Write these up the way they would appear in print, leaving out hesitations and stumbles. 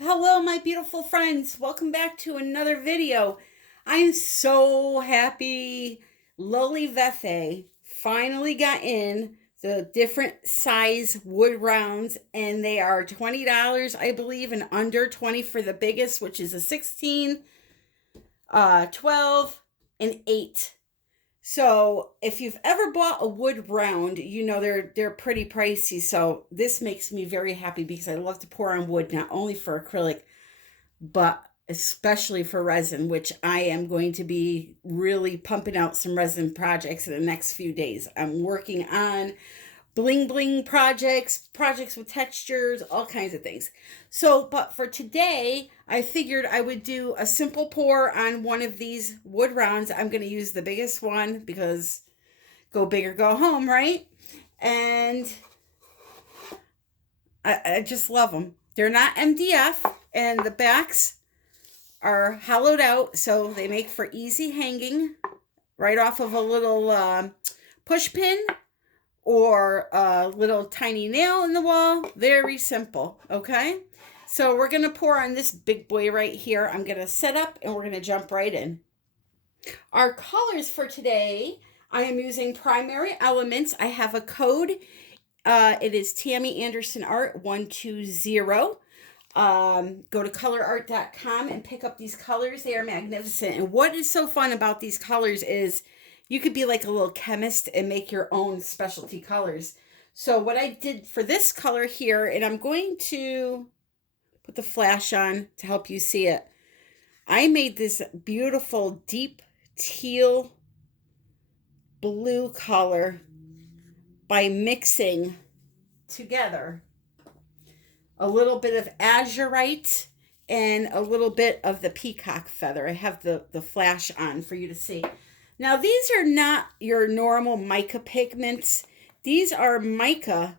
Hello, my beautiful friends. Welcome back to another video. I'm so happy LOLI VEFE finally got in the different size wood rounds, and they are $20, I believe, and under 20 for the biggest, which is a 16, 12, and 8. So if you've ever bought a wood round, you know they're pretty pricey. So this makes me very happy because I love to pour on wood, not only for acrylic, but especially for resin, which I am going to be really pumping out some resin projects in the next few days. I'm working on bling bling projects with textures, all kinds of things. So, but for today, I figured I would do a simple pour on one of these wood rounds. I'm going to use the biggest one because go big or go home, right? And I just love them. They're not MDF, and the backs are hollowed out, so they make for easy hanging right off of a little push pin or a little tiny nail in the wall. Very simple, okay? So we're going to pour on this big boy right here. I'm going to set up and we're going to jump right in. Our colors for today, I am using Primary Elements. I have a code. It is Tammy Anderson Art 120. Go to Colourarte.com and pick up these colors. They are magnificent. And what is so fun about these colors is you could be like a little chemist and make your own specialty colors. So what I did for this color here, and I'm going to put the flash on to help you see it. I made this beautiful deep teal blue color by mixing together a little bit of azurite and a little bit of the peacock feather. I have the flash on for you to see. Now, these are not your normal mica pigments. These are mica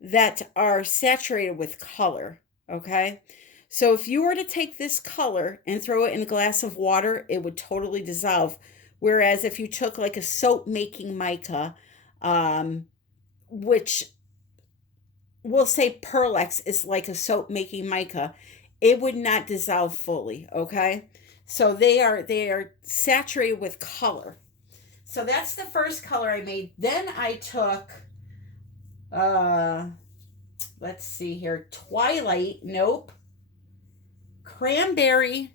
that are saturated with color, okay? So if you were to take this color and throw it in a glass of water, it would totally dissolve. Whereas if you took like a soap-making mica, which we'll say Pearlex is like a soap-making mica, it would not dissolve fully, okay? So they are saturated with color. So that's the first color I made. Then I took let's see here, twilight, nope, cranberry,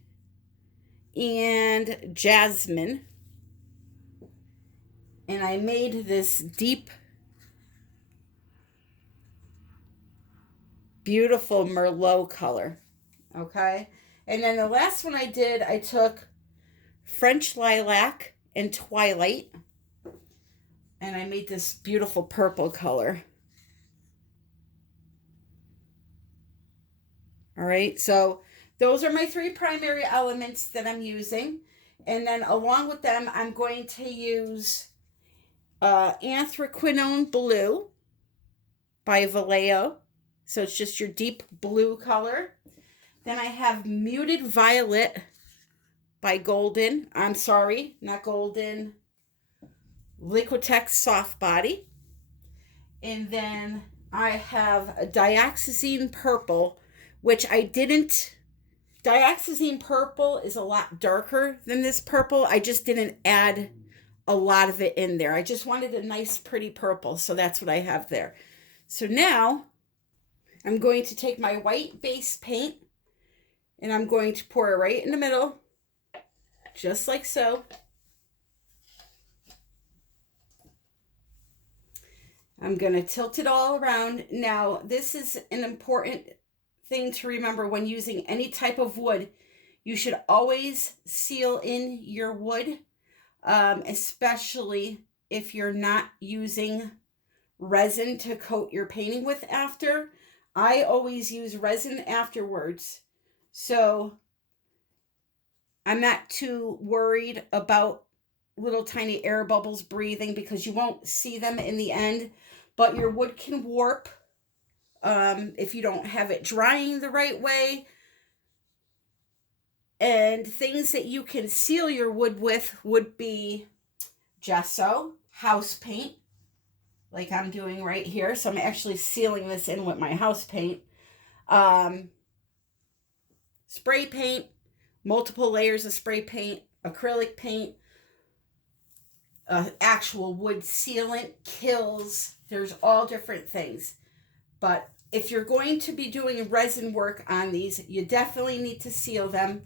and jasmine. And I made this deep, beautiful Merlot color. Okay. And then the last one I did, I took French lilac and twilight. And I made this beautiful purple color. All right. So those are my three primary elements that I'm using. And then along with them, I'm going to use anthraquinone blue by Vallejo. So it's just your deep blue color. Then I have muted violet by Golden. I'm sorry, not Golden. Liquitex Soft Body. And then I have a dioxizine purple, which I didn't. Dioxazine purple is a lot darker than this purple. I just didn't add a lot of it in there. I just wanted a nice, pretty purple. So that's what I have there. So now I'm going to take my white base paint and I'm going to pour it right in the middle, just like so. I'm going to tilt it all around. Now, this is an important thing to remember when using any type of wood. You should always seal in your wood, especially if you're not using resin to coat your painting with after. I always use resin afterwards. So I'm not too worried about little tiny air bubbles breathing because you won't see them in the end. But your wood can warp if you don't have it drying the right way. And things that you can seal your wood with would be gesso, house paint, like I'm doing right here. So I'm actually sealing this in with my house paint. spray paint, multiple layers of spray paint, acrylic paint, actual wood sealant, kills. There's all different things. But if you're going to be doing resin work on these, you definitely need to seal them.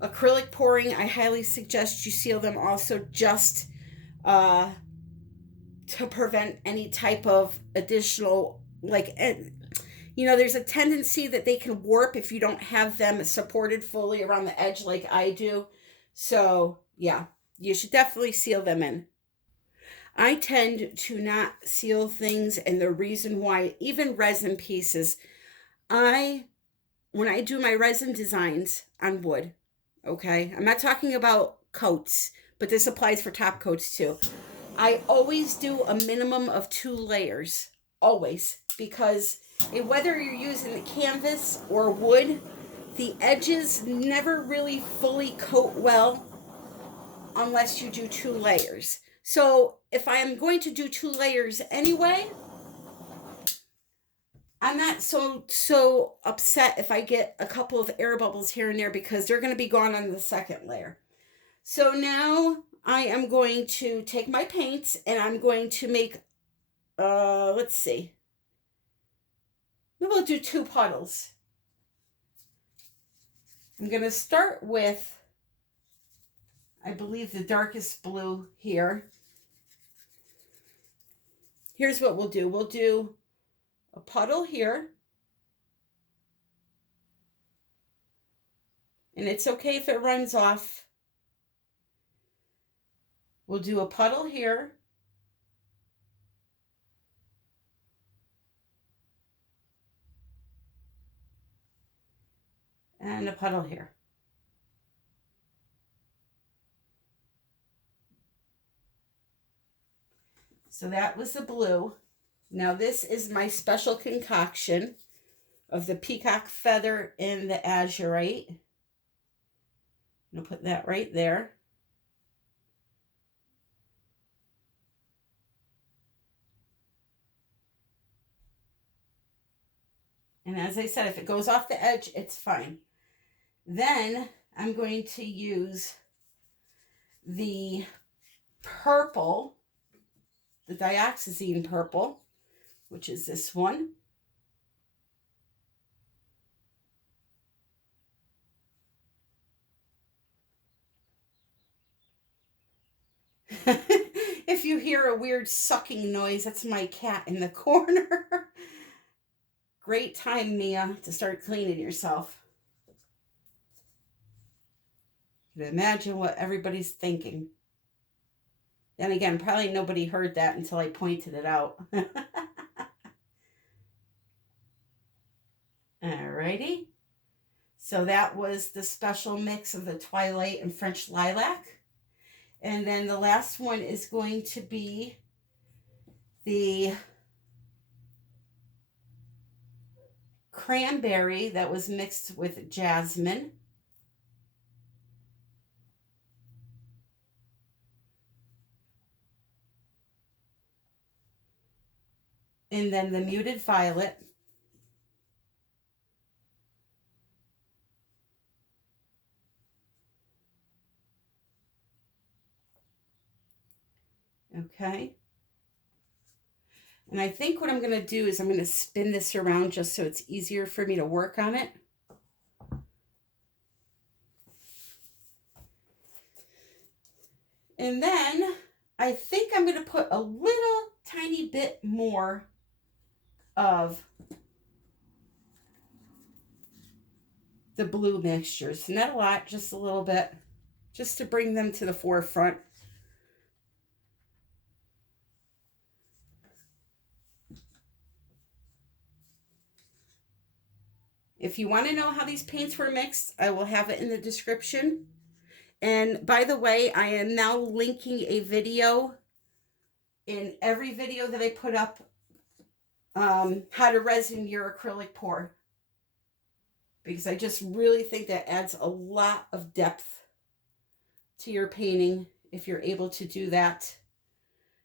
Acrylic pouring, I highly suggest you seal them also, just to prevent any type of additional, like, there's a tendency that they can warp if you don't have them supported fully around the edge like I do. So yeah, you should definitely seal them in. I tend to not seal things, and the reason why, even resin pieces, when I do my resin designs on wood, okay, I'm not talking about coats, but this applies for top coats too. I always do a minimum of 2 layers, always, because whether you're using the canvas or wood, the edges never really fully coat well unless you do 2 layers. So if I am going to do 2 layers anyway, I'm not so upset if I get a couple of air bubbles here and there, because they're going to be gone on the second layer. So now I am going to take my paints and I'm going to make, let's see, maybe we'll do 2 puddles. I'm going to start with, I believe, the darkest blue here. Here's what we'll do. We'll do a puddle here. And it's okay if it runs off. We'll do a puddle here. And a puddle here. So that was the blue. Now this is my special concoction of the peacock feather and the azurite. I'm going to put that right there. And as I said, if it goes off the edge, it's fine. Then I'm going to use the purple, the dioxizine purple, which is this one. If you hear a weird sucking noise, that's my cat in the corner. Great time, Mia, to start cleaning yourself. You can imagine what everybody's thinking. Then again, probably nobody heard that until I pointed it out. Alrighty. So that was the special mix of the Twilight and French Lilac. And then the last one is going to be the cranberry that was mixed with jasmine. And then the muted violet. Okay. And I think what I'm going to do is I'm going to spin this around just so it's easier for me to work on it. And then I think I'm going to put a little tiny bit more of the blue mixtures. Not a lot, just a little bit, just to bring them to the forefront. If you want to know how these paints were mixed, I will have it in the description. And by the way, I am now linking a video in every video that I put up, how to resin your acrylic pour. Because I just really think that adds a lot of depth to your painting if you're able to do that.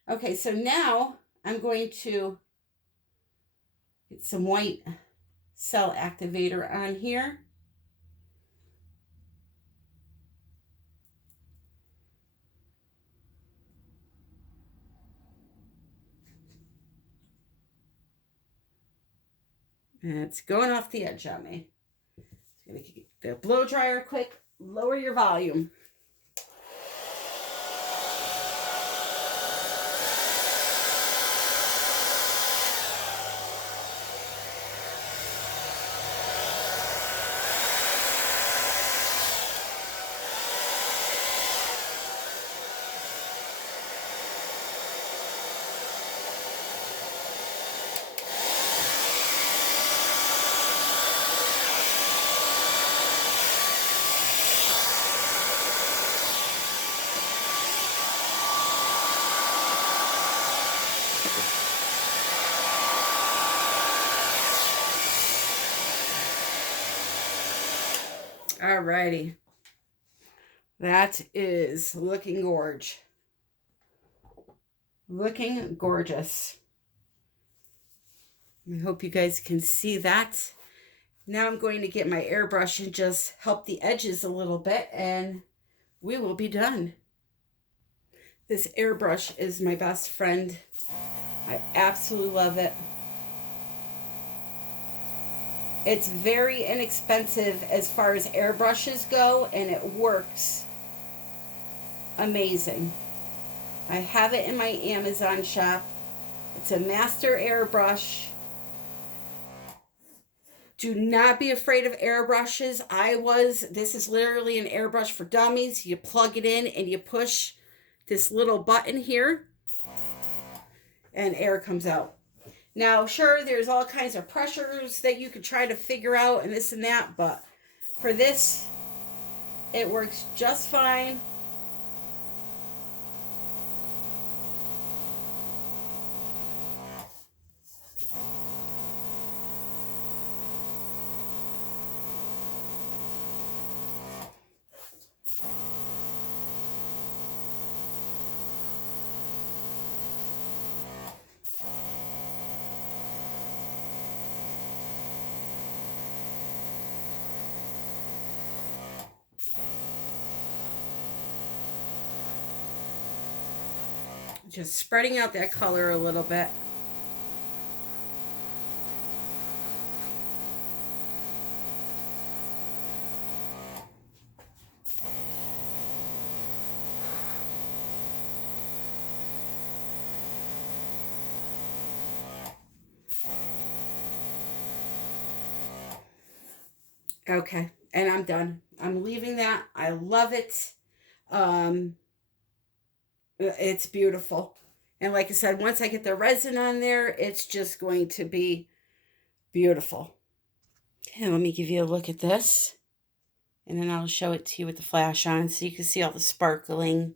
Okay, so now I'm going to get some white cell activator on here. And it's going off the edge on me. I'm going to get the blow dryer quick. Lower your volume. Alrighty. That is looking gorge. Looking gorgeous. I hope you guys can see that. Now I'm going to get my airbrush and just help the edges a little bit, and we will be done. This airbrush is my best friend. I absolutely love it. It's very inexpensive as far as airbrushes go, and it works amazing. I have it in my Amazon shop. It's a master airbrush. Do not be afraid of airbrushes. This is literally an airbrush for dummies. You plug it in and you push this little button here and air comes out. Now, sure, there's all kinds of pressures that you could try to figure out and this and that, but for this, it works just fine. Just spreading out that color a little bit. Okay, and I'm done. I'm leaving that. I love it. It's beautiful. And like I said, once I get the resin on there, it's just going to be beautiful. Okay, let me give you a look at this. And then I'll show it to you with the flash on so you can see all the sparkling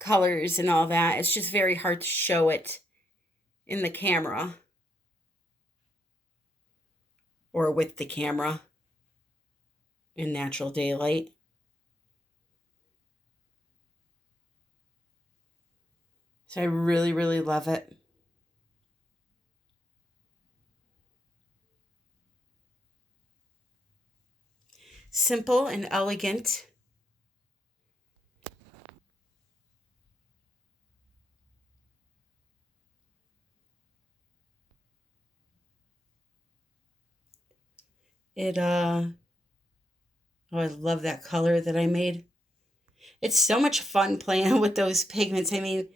colors and all that. It's just very hard to show it in the camera or with the camera in natural daylight. So I really, really love it. Simple and elegant. Oh, I love that color that I made. It's so much fun playing with those pigments. I mean,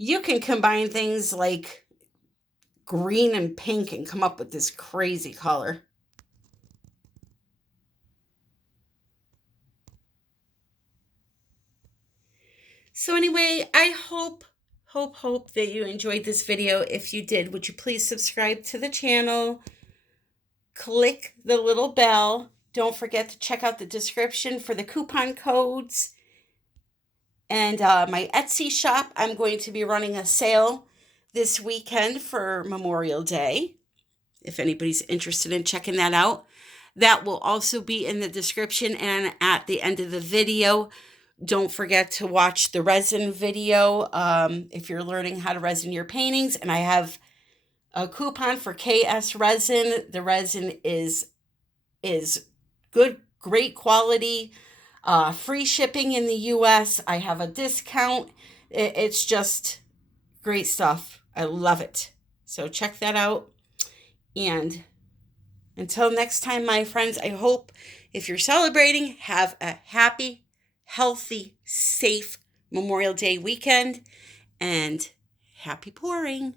you can combine things like green and pink and come up with this crazy color. So anyway, I hope that you enjoyed this video. If you did, would you please subscribe to the channel? Click the little bell. Don't forget to check out the description for the coupon codes. And my Etsy shop, I'm going to be running a sale this weekend for Memorial Day. If anybody's interested in checking that out, that will also be in the description and at the end of the video. Don't forget to watch the resin video if you're learning how to resin your paintings. And I have a coupon for KS resin. The resin is good, great quality, free shipping in the US. I have a discount. It's just great stuff. I love it. So check that out. And Until next time, my friends, I hope if you're celebrating, have a happy, healthy, safe Memorial Day weekend, and happy pouring.